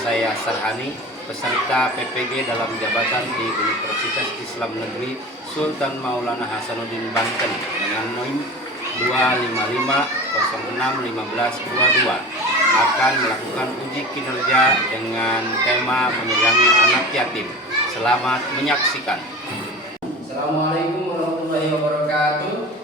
saya Sarhani, peserta PPG dalam jabatan di Universitas Islam Negeri Sultan Maulana Hasanuddin Banten dengan NIM 255061522 akan melakukan uji kinerja dengan tema menyayangi anak yatim. Selamat menyaksikan. Assalamualaikum warahmatullahi wabarakatuh.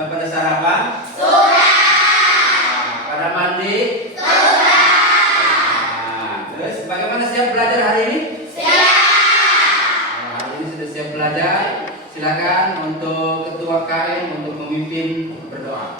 Pada sarapan? Sudah. Pada mandi? Sudah. Terus bagaimana siap belajar hari ini? Siap. Hari ini sudah siap belajar. Silakan untuk ketua KM untuk memimpin berdoa.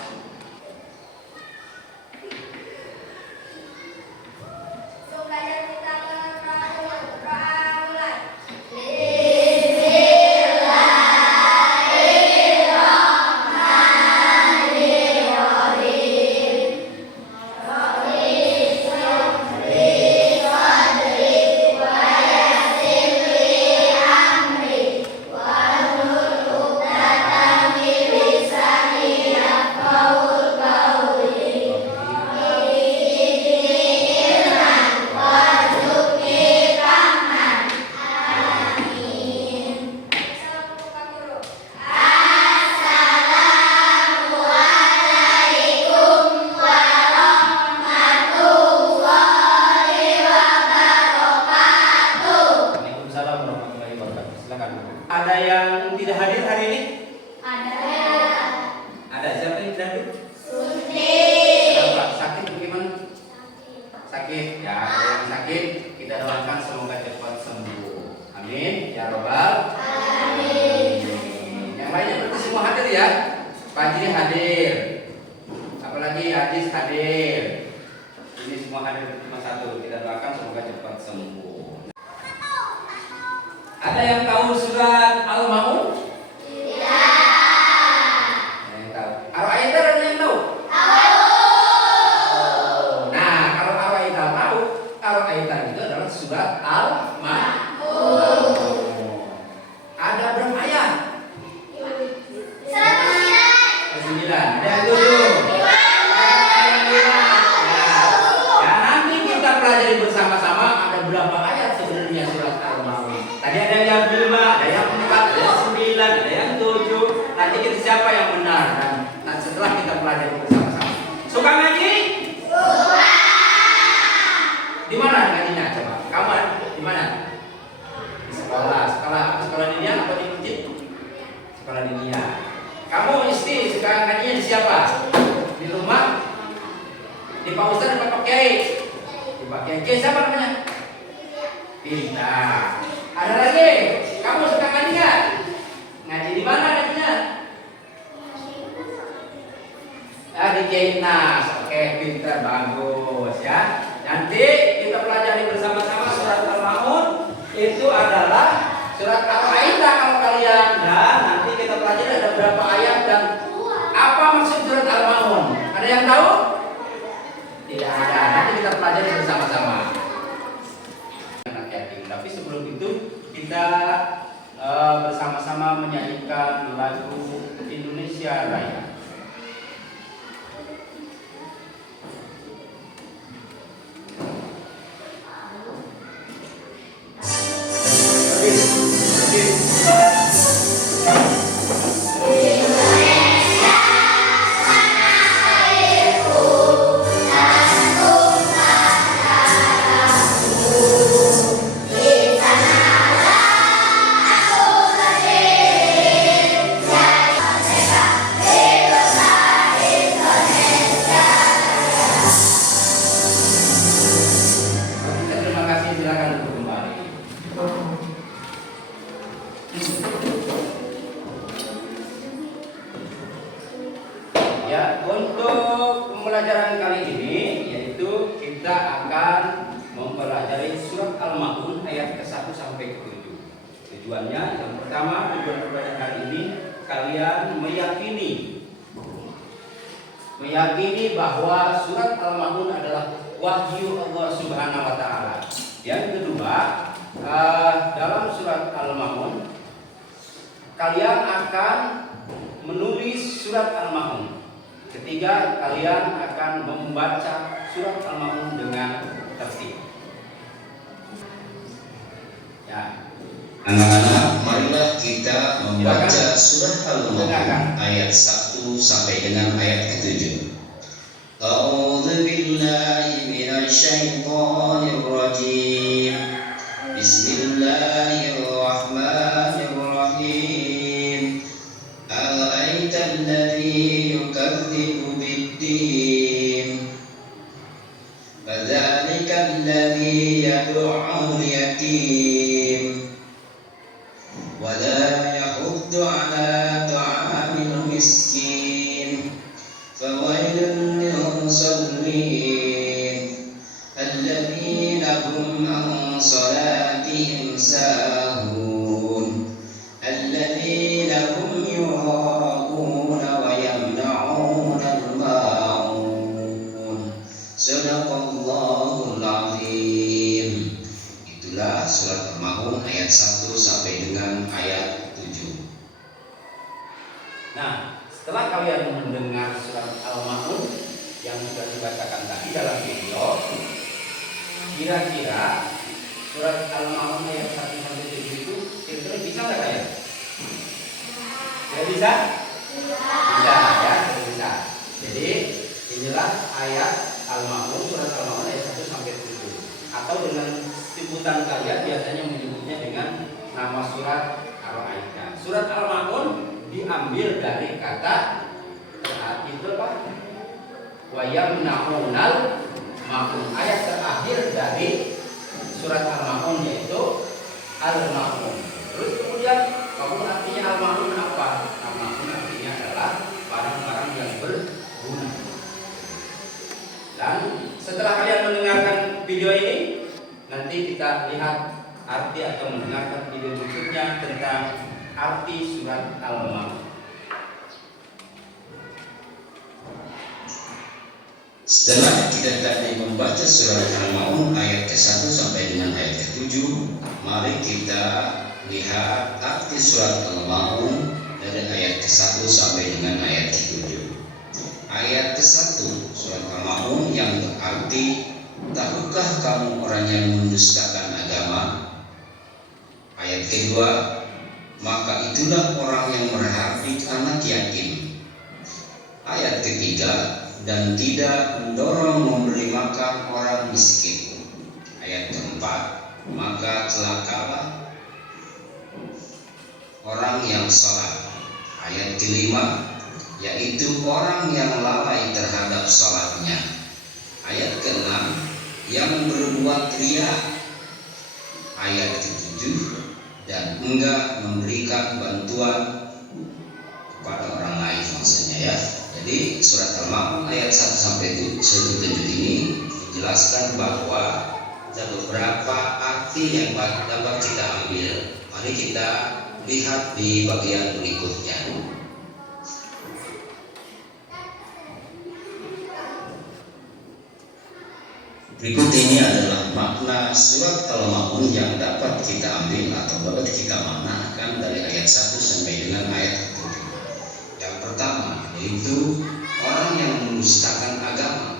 Ada yang tidak hadir hari ini? Ada. Ada siapa yang tidak hadir? Sunti. Kenapa? Sakit bagaimana? Sakit. Ya, ada yang sakit kita doakan semoga cepat sembuh. Amin. Ya Robbal. Amin. Yang lainnya berarti semua hadir ya. Fajri hadir. Apalagi Hadis hadir. Ini semua hadir cuma satu. Kita doakan semoga cepat sembuh. Ada yang tahu surat Al-Maun? Tidak. Ada yang tahu. Ar-Ra'aita ada yang tahu? Tahu. Nah, kalau Ar-Ra'aita tahu, Ar-Ra'aita itu adalah surat Al-Maun. Ada berapa ayat? 109. Ada yang 7. Ya, nanti kita pelajari bersama-sama ada berapa ayat sebenarnya surat Al-Maun. Tadi ada yang 5, ada yang 4, ada yang 9, ada yang 7. Nanti kita siapa yang benar dan setelah kita pelajari bersama-sama. Suka ngaji? Suka. Di mana ngajinya coba? Kamu di mana? Di sekolah. Sekolah dunia atau di masjid? Sekolah dunia. Kamu mesti suka ngajinya di siapa? Di rumah? Di Pak Ustadz atau Pak Kiai? Di Pak Kiai. Siapa namanya? Pintar. Ada lagi? Kamu suka ngaji nggak? Ngaji di mana ngajinya? Di Kiai Nas. Oke, pintar, bagus ya. Nanti kita pelajari bersama-sama surat Al-Maun. Itu adalah surat Al-Ra'aita kalau kalian. Dan nanti kita pelajari ada berapa ayat dan apa maksud surat Al-Maun. Ada yang tahu? Tidak ada. Nanti kita pelajari bersama-sama. Tapi sebelum itu kita bersama-sama menyanyikan lagu Indonesia Raya. Ya, untuk pembelajaran kali ini yaitu kita akan mempelajari surat Al-Maun ayat ke-1 sampai ke-7. Tujuannya yang pertama, tujuan pembelajaran hari ini kalian meyakini bahwa surat Al-Maun adalah wahyu Allah Subhanahu wa taala. Yang kedua, dalam surat Al-Maun, kalian akan menulis surat Al-Maun. Ketiga, kalian akan membaca surat Al-Maun dengan tertib. Ya. Anak-anak, marilah kita membaca surat Al-Maun ayat 1 sampai dengan ayat ke-7. A'udzu billahi minasy syaithanir rajim. Bismillahirrahmanirrahim. Ara'aital ladzi yukadzibu bid-din. Fadzalikal ladzi yad'ul yatim. Wa la yahuddu 'ala ta'amil miskin. Fawailun lil musallin alladzina hum an salatihim sahun alladzina hum yura'una wa yamna'una al-ma'un. Shadaqallahul azim. Itulah surat Al-Maun ayat 1 sampai dengan ayat 7. Nah, setelah kalian mendengar surat Al-Maun yang sudah dibacakan tadi dalam video, kira-kira surat Al-Maun ayat 1 sampai 7 itu kira-kira bisa nggak kalian? Tidak bisa? Bisa ya, tidak bisa. Jadi inilah ayat Al-Maun, surat Al-Maun ayat 1 sampai 7. Atau dengan sebutan kalian biasanya menyebutnya dengan nama surat Ar-Ra'aita. Surat Al-Maun diambil dari kata itu apa? Wa yamna'unal ma'un. Ayat terakhir dari surat Al-Maun yaitu Al-Maun. Terus kemudian kamu artinya Al-Maun apa? Al-Maun artinya adalah barang-barang yang berguna. Dan setelah kalian mendengarkan video ini, nanti kita lihat arti atau mendengarkan video berikutnya tentang arti surat Al-Maun. Setelah kita tadi membaca surat Al-Maun ayat ke-1 sampai dengan ayat ke-7, mari kita lihat arti surat Al-Maun dari ayat ke-1 sampai dengan ayat ke-7. Ayat ke-1 surat Al-Maun yang berarti, tahukah kamu orang yang mendustakan agama? Ayat kedua, maka itulah orang yang merhatik anak yatim. Ayat ketiga, dan tidak mendorong memberi makan orang miskin. Ayat keempat, maka celakalah orang yang salat. Ayat kelima, yaitu orang yang lalai terhadap salatnya. Ayat keenam, yang berbuat riya. Ayat ketujuh, dan enggak memberikan bantuan kepada orang lain maksudnya ya. Jadi surat Al-Maun ayat 1 sampai 7 ini menjelaskan bahwa ada beberapa arti yang dapat kita ambil. Mari kita lihat di bagian berikutnya. Berikut ini adalah makna surat Al-Maun yang dapat kita ambil atau dapat kita maknakan dari ayat 1 sampai dengan ayat 7. Yang pertama yaitu orang yang mendustakan agama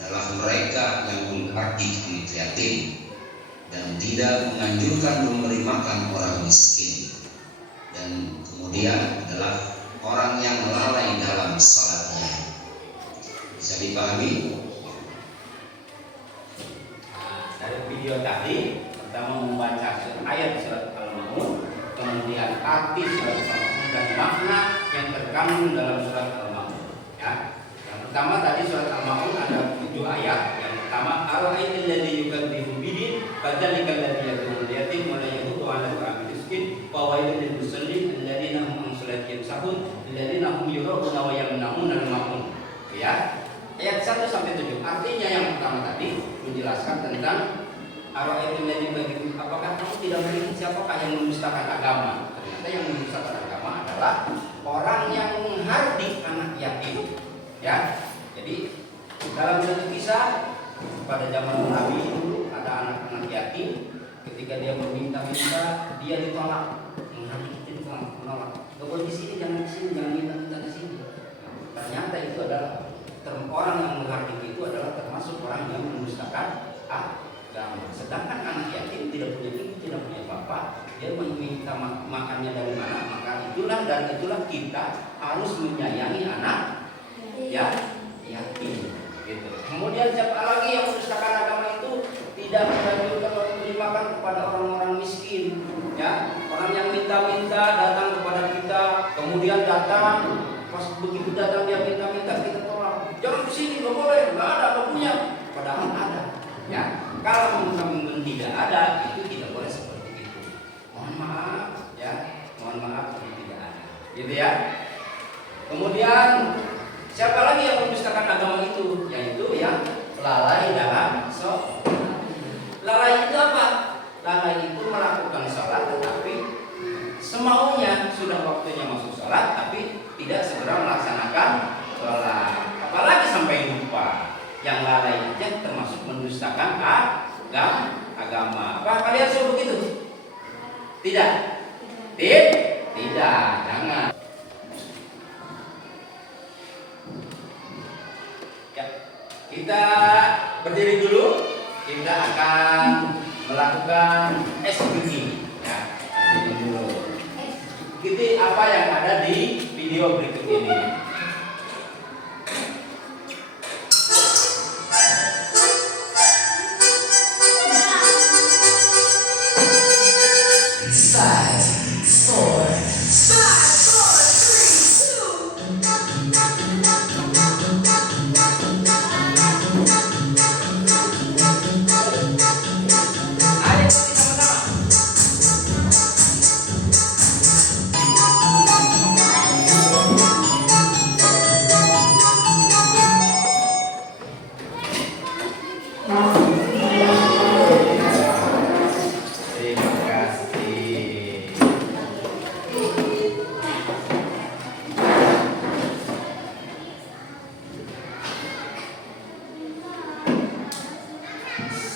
adalah mereka yang menghardik anak yatim dan tidak menganjurkan memberi makan orang miskin. Dan kemudian adalah orang yang lalai dalam salatnya. Bisa dipahami? Dari video tadi, pertama membaca ayat surat Al-Maun, kemudian arti surat Al-Maun dan makna yang terkandung dalam surat Al-Maun. Ya, yang pertama tadi surat Al-Maun ada 7 ayat. Yang pertama, ara'aital ladzi yukadzibu bid-din, fadzalikal ladzi yad'ul yatim wa la yahuddu 'ala ta'amil miskin, fawailun lil musallin alladzina hum an salatihim sahun, alladzina hum yura'una wa yamna'una al-ma'un. Ya. Ayat 1 sampai 7. Artinya yang pertama tadi menjelaskan tentang ara'aital ladzi yukadzibu, apakah kamu tidak melihat siapakah yang mendustakan agama? Ternyata yang mendustakan agama adalah orang yang menghardik anak yatim. Ya. Jadi dalam satu kisah pada zaman Nabi dulu ada anak-anak yatim, ketika dia meminta-minta, dia ditolak. Menghati kita ditolak, menolak. Gak boleh di sini, jangan di sini, jangan minta-minta di sini. Ternyata itu adalah orang yang menghakimi itu adalah termasuk orang yang mendustakan agama. Sedangkan anak yatim tidak punya ibu, tidak punya bapak, dia meminta makannya dari mana, maka itulah kita harus menyayangi anak yatim. Gitu. Kemudian siapa lagi yang mendustakan agama itu tidak menganjurkan memberi makan kepada orang-orang miskin, ya, orang yang minta-minta datang kepada kita, kemudian datang pas begitu datang dia minta-minta kita tolak, jangan di sini, nggak boleh, nggak ada, nggak punya, padahal ada, ya. Kalau memang tidak ada, itu tidak boleh seperti itu. Mohon maaf, ya, mohon maaf kalau tidak ada, gitu ya. Kemudian siapa lagi yang mendustakan agama itu? Yaitu yang lalai dalam sholat. Lalai itu apa? Lalai itu melakukan sholat tetapi semaunya, sudah waktunya masuk sholat tapi tidak segera melaksanakan sholat. Apalagi sampai lupa. Yang lalai aja termasuk mendustakan agama. Apa kalian suruh begitu? Tidak? Tidak, jangan. Kita berdiri dulu, kita akan melakukan SBG. Ya, berdiri dulu. Ikuti apa yang ada di video berikut ini.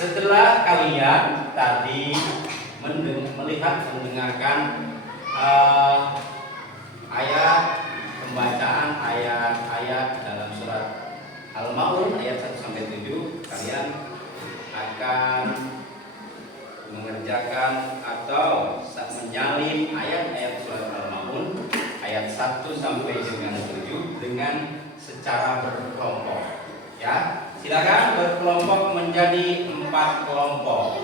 Setelah kalian tadi mendengarkan pembacaan ayat-ayat dalam surat Al-Maun ayat 1-7, kalian akan mengerjakan atau menyalin ayat-ayat surat Al-Maun ayat 1-7 dengan secara berkelompok. Ya, silakan berkelompok menjadi 4 kelompok.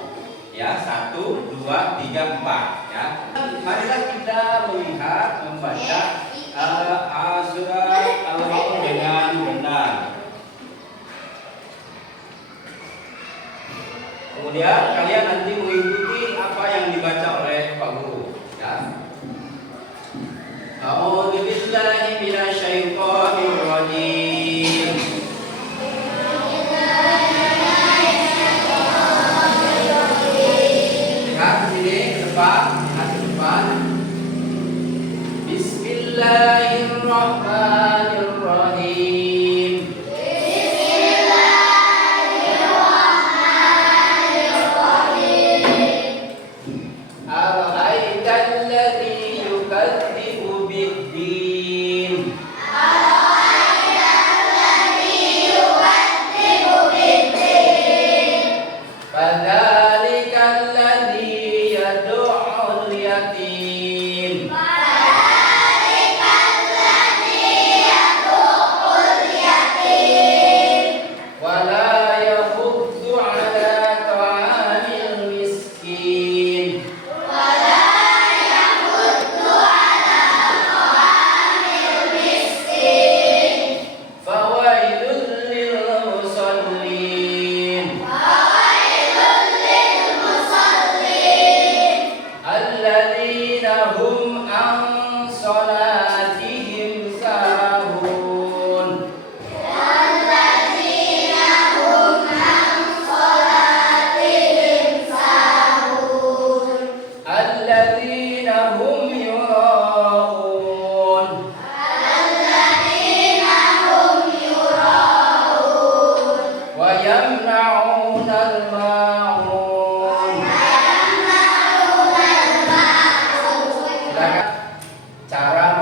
Ya, 1, 2, 3, 4. Ya, marilah kita melihat membaca surat Al-Maun dengan benar. Kemudian kalian nanti mengikuti apa yang dibaca oleh Pak Guru. Ya. A'udzu billahi minasyaitonir rajim. Bismillahirrahmanirrahim. Ara'aital ladzi yukadzibu bid-din. Fadzalikal ladzi yad'ul yatim.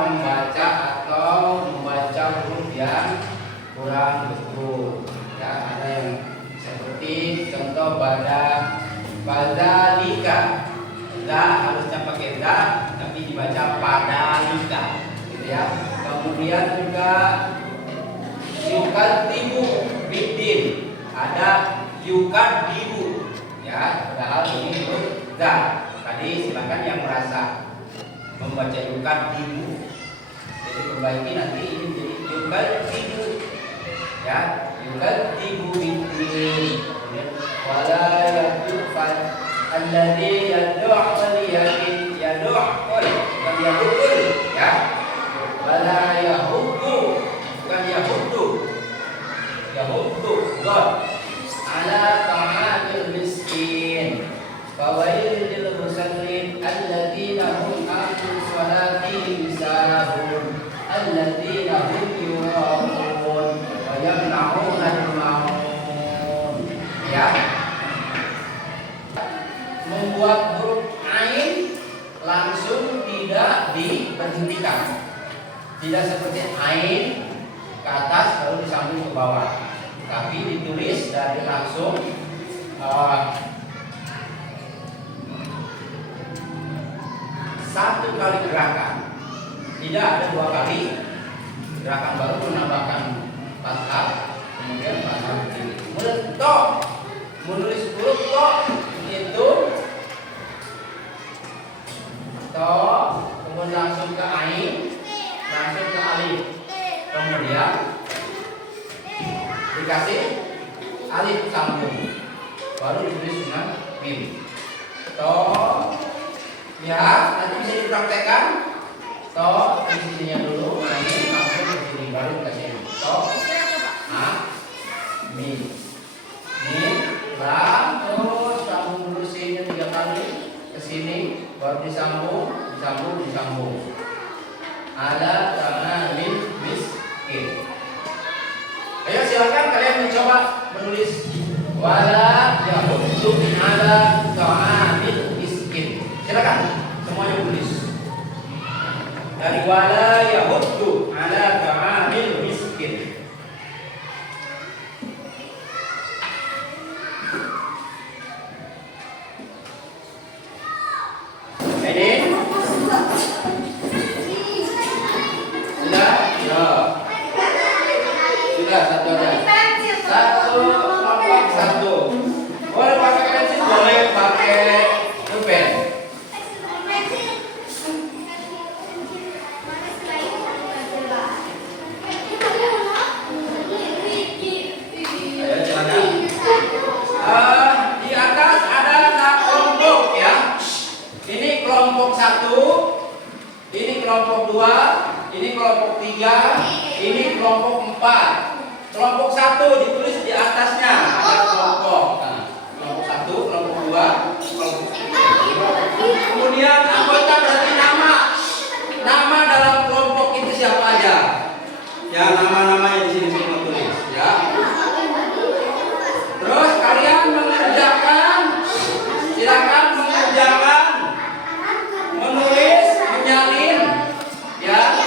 membaca atau membaca huruf yang kurang betul. Ya, ada yang seperti contoh pada padalika. Da harusnya pakai da, tapi dibaca padalika, gitu ya. Kemudian juga yukadibu bidin, ada yukadibu, ya. Padahal ini huruf da. Tadi silakan yang merasa membaca yukadibu, jadi perbaiki nanti ini jadi yukadibu, ya. Yukadibu bidin. Wala yadufan alladhi yad'u waliyakin yad'u bukan yahudul, ya. Wala yahudu bukan yahudu, yahudu god ala ta'amil miskin fawailil lil musallin alladhina hum an salatihim sahun alladhina hum yura'un wa yamna'una al-ma'un, ya. Membuat huruf ain langsung tidak diberhentikan, tidak seperti ain ke atas baru disambung ke bawah, tapi ditulis dari langsung satu kali gerakan, tidak ada dua kali gerakan baru menambahkan fathah kemudian fathah kiri. Mentok menulis huruf to itu to, kemudian langsung ke ain, langsung ke alif, kemudian dikasih alif sambung, baru ditulis dengan mim. To, ya, nanti bisa dipraktekkan. To di sininya dulu, ain langsung ke sini, baru dikasih to, mim, mim, lam, terus sambung dulu sini 3 kali ke sini, baru disambung. Ala ta'amil miskin. Ayo silakan kalian mencoba menulis wala yahuddu ala ta'amil miskin. Silakan semuanya tulis. Dari wala yahuddu ala ta'amil miskin. Ini sudah satu aja. Satu kelompok satu. Boleh pakai pensil, boleh pakai pulpen. Ayo silakan. Di atas ada kelompok, ya. Ini kelompok 1, ini kelompok 2, ini kelompok 3, ini kelompok 4. Kelompok 1 ditulis di atasnya ada kelompok. Nah, kelompok 1, kelompok 2, kelompok 3. Kemudian anggota berarti nama. Nama dalam kelompok itu siapa aja? Ya, nama-namanya di sini semua tulis, ya. Terus kalian mengerjakan, silakan mengerjakan menulis, menyalin, ya.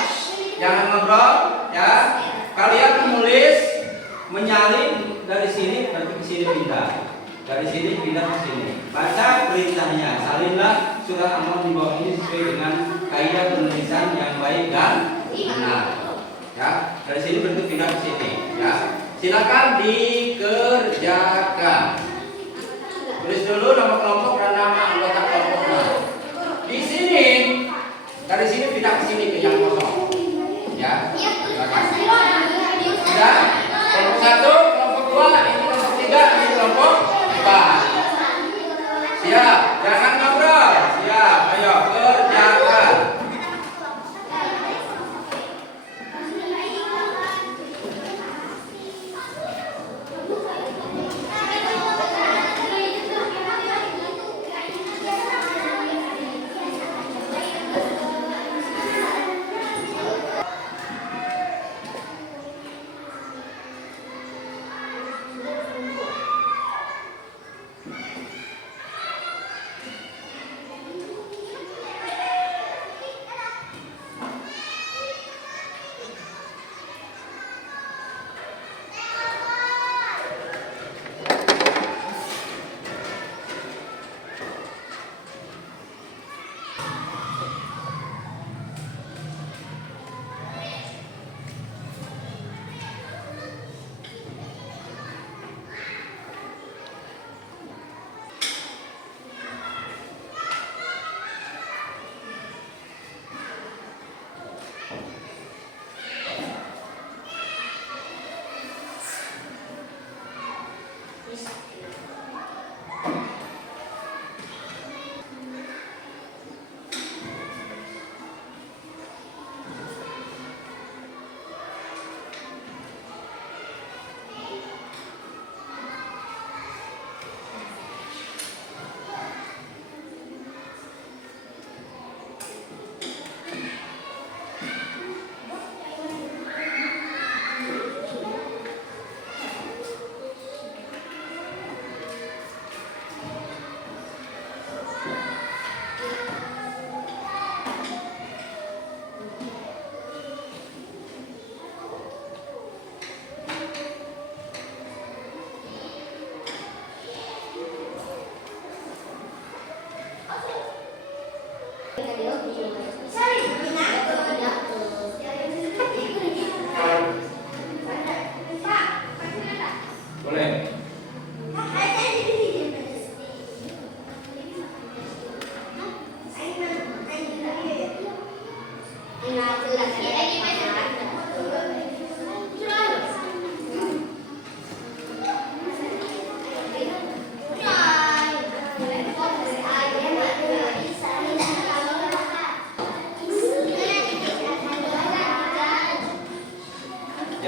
Jangan ngobrol, ya. Kalian menulis, menyalin dari sini nanti ke sini pindah. Dari sini pindah ke sini. Baca perintahnya. Salinlah surat Al-Mulk di bawah ini sesuai dengan kaidah penulisan yang baik dan benar. Ya, dari sini bentuk pindah ke sini, ya. Silakan dikerjakan. Tulis dulu nama kelompok dan nama anggota kelompoknya. Di sini, dari sini pindah ke sini ke yang kosong. Ya, silakan. Sudah? Kelompok 1, kelompok 2, ini kelompok 3, ini kelompok 4. Siap, jangan ngobrol. Siap, ayo kerjakan.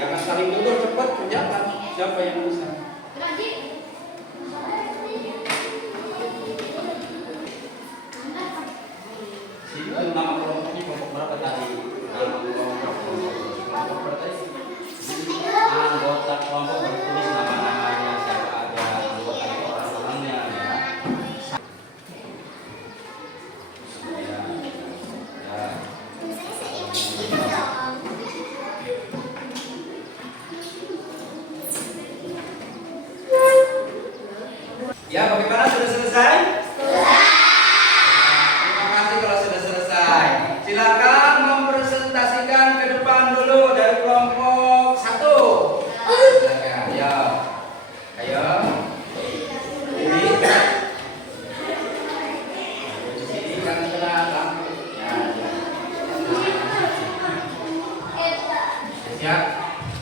Jangan saling mundur, cepat kerjakan. Siapa yang bisa? Sini nama kelompoknya kelompok berapa tadi? Nama kelompok berapa tadi? Anggota kelompok bertulis nama-namanya, siapa ada anggota itu orang-orangnya ya. Ya, bagaimana, sudah selesai? Terima kasih kalau sudah selesai. Silakan mempresentasikan ke depan dulu dari kelompok 1. Silakan, ya. Ayo. Ini. Di sini kan kena lampu. Ya, ya. Siap.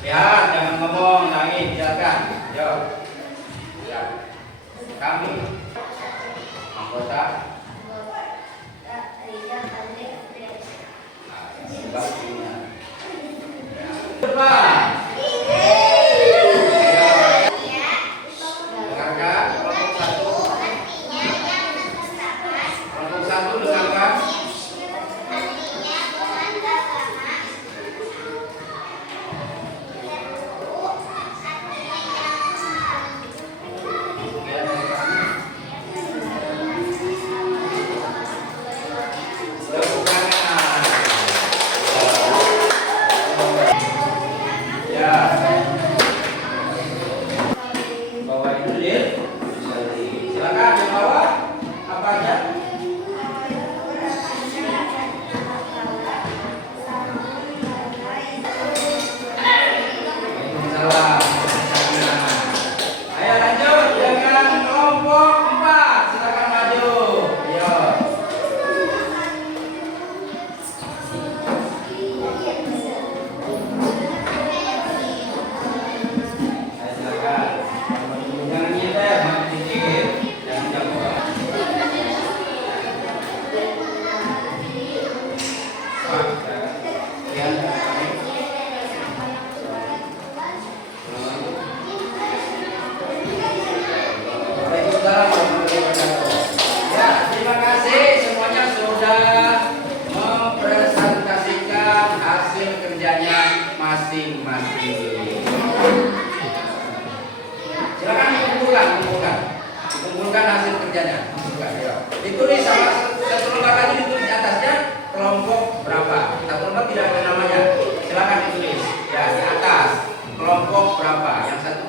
Ya, jangan ngomong lagi, silakan. Yo. Ya. Kami anggota depan. Dengarkan kelompok 1. Kelompok 1 dengarkan. Silakan yang bawa apa aja? Waalaikumsalam. Ayo lanjut dengan kelompok 4. Silakan maju. Ayo. Ayo silakan. Jangan nyindir, maju dikit. Jangan jauh. Ya, terima kasih semuanya sudah mempresentasikan hasil kerjanya masing-masing. Silakan kumpulkan hasil kerjanya. Ditulis sama satu lembar lagi, ditulis di atasnya kelompok berapa. Satu lembar tidak ada namanya. Silakan ditulis. Ya, di atas kelompok berapa. Yang satu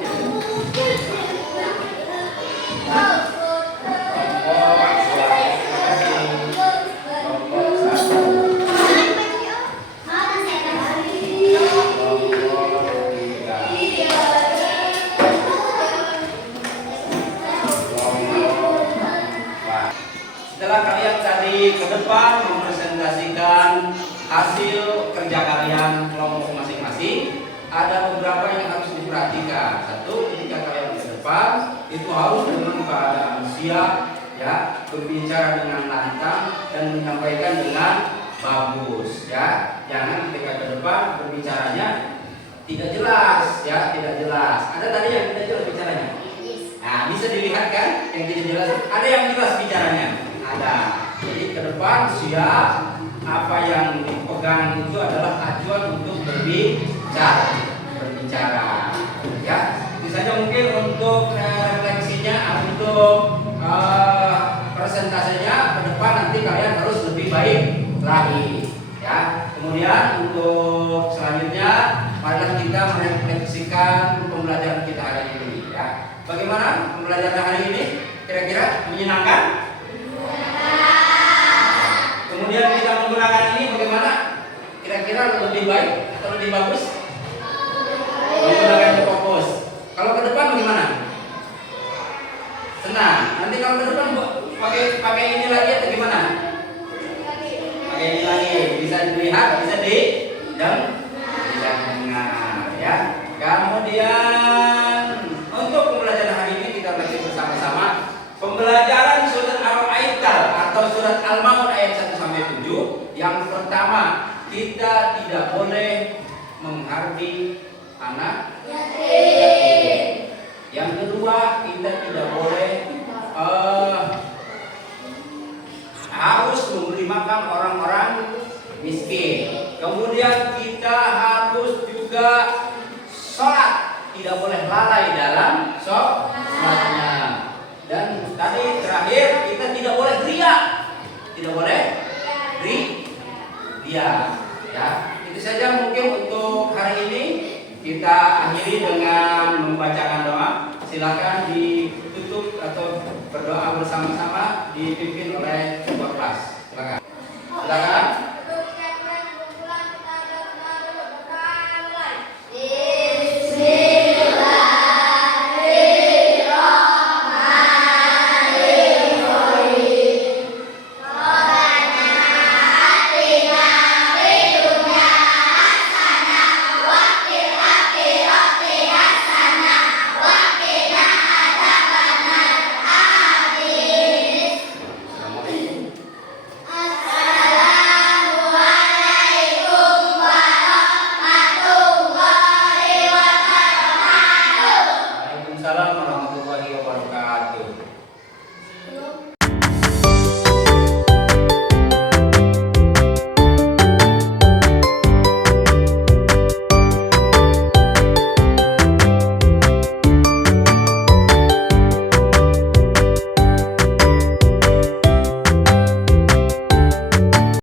setelah kalian tadi ke depan mempresentasikan hasil kerja kalian kelompok masing-masing, ada beberapa yang harus diperhatikan. Satu, ketika kalian ke depan itu harus dengan keadaan siap, ya, berbicara dengan lantang dan menyampaikan dengan bagus, ya. Jangan ketika ke depan berbicaranya tidak jelas, ya, tidak jelas. Ada tadi yang tidak jelas bicaranya. Nah, bisa dilihat kan yang tidak jelas. Ada yang jelas bicaranya. Ada. Jadi ke depan siap, apa yang dipegang itu adalah acuan untuk berbicara. Ya, misalnya mungkin untuk refleksinya, untuk presentasinya ke depan nanti kalian harus lebih baik lagi. Ya, kemudian untuk selanjutnya, marilah kita merefleksikan pembelajaran kita hari ini. Ya, bagaimana pembelajaran hari ini? Kira-kira menyenangkan? Kemudian kita menggunakan ini bagaimana? Kira-kira lebih baik atau lebih bagus? Menggunakan fokus. Kalau ke depan bagaimana? Senang. Nanti kalau ke depan pakai ini lagi atau gimana? Pakai ini lagi. Bisa dilihat, bisa dengar, ya. Kemudian untuk pembelajaran hari ini kita belajar bersama-sama pembelajaran surat Al-Aital atau surat Al-Maun ayat 1-7. Yang pertama, kita tidak boleh menghardi anak yatim. Yang kedua, kita tidak boleh harus memberi makan orang-orang miskin. Kemudian kita harus juga sholat, tidak boleh lalai dalam sholatnya. Dan tadi terakhir, kita tidak boleh ria, tidak boleh ria. Ya, itu saja mungkin untuk hari ini. Kita akhiri dengan membacakan doa. Silakan ditutup atau berdoa bersama-sama dipimpin oleh ketua kelas. Silakan. Silakan.